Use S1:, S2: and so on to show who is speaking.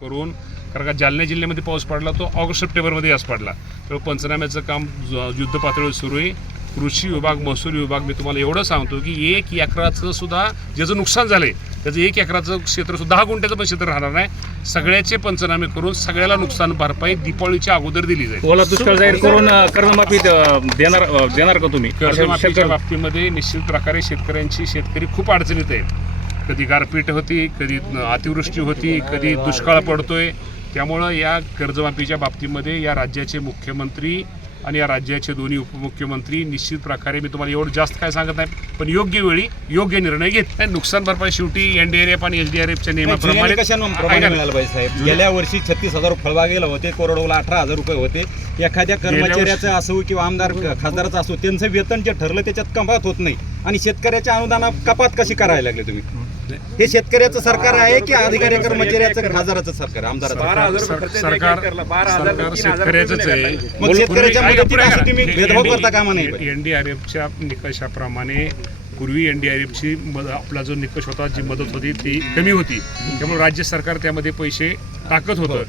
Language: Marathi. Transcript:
S1: करून कारण का जालना जिल्ह्यामध्ये पाऊस पडला तो ऑगस्ट सप्टेंबरमध्ये आज पडला. त्यामुळे पंचनाम्याचं काम युद्ध पातळीवर सुरू आहे कृषी विभाग महसूल विभाग मी तुम्हाला एवढं सांगतो की एक एकराचं सुद्धा ज्याचं नुकसान झालंय त्याचं एक एकराचं क्षेत्र सुद्धा दहा गुंठ्याचं पण क्षेत्र राहणार नाही. सगळ्याचे पंचनामे करून सगळ्याला नुकसान भरपाई दीपावलीच्या अगोदर दिली जाईल.
S2: ओला दुष्काळ जाहीर करून कर्जमाफी देणार देणार का तुम्ही?
S1: कर्जमाफीच्या बाबतीमध्ये निश्चित प्रकारे शेतकऱ्यांची शेतकरी खूप अडचणीत आहेत. कधी गारपीट होती कधी अतिवृष्टी होती कधी दुष्काळ पडतोय. त्यामुळं या कर्जमाफीच्या बाबतीमध्ये या राज्याचे मुख्यमंत्री आणि या राज्याचे दोन्ही उपमुख्यमंत्री निश्चित प्रकारे मी तुम्हाला एवढं जास्त काय सांगत नाही पण योग्य वेळी योग्य निर्णय घेत नाही नुकसान भरपाई शेवटी एनडीआरएफ आणि एसडीआरएफच्या नियमाप्रमाणे
S3: साहेब. गेल्या वर्षी छत्तीस हजार फळबागेला होते कोरडोला अठरा हजार रुपये होते. एखाद्या कर्मचाऱ्याचं असो किंवा आमदार खासदाराचं असो त्यांचं वेतन जे ठरलं त्याच्यात कपात होत नाही. आणि शेतकऱ्याच्या अनुदाना कपात कशी करायला लागले तुम्ही? हे शेतकऱ्याचं सरकार आहे की अधिकारी कर्मचाऱ्याचं खासदाराचं सरकार आमदाराचं?
S1: सरकार सरकार सरकार शेतकऱ्याचंच आहे.
S3: मग शेतकऱ्याच्या
S1: पूर्वी-
S3: मदतीत असं तुम्ही भेदभाव करता कामा नाही पाहिजे.
S1: एनडीआरएफच्या निकषाप्रमाणे पूर्वी एनडीआरएफची आपला जो निकष होता जी मदत होती ती कमी होती. त्यामुळे राज्य सरकार त्यामध्ये पैसे टाकत होतं.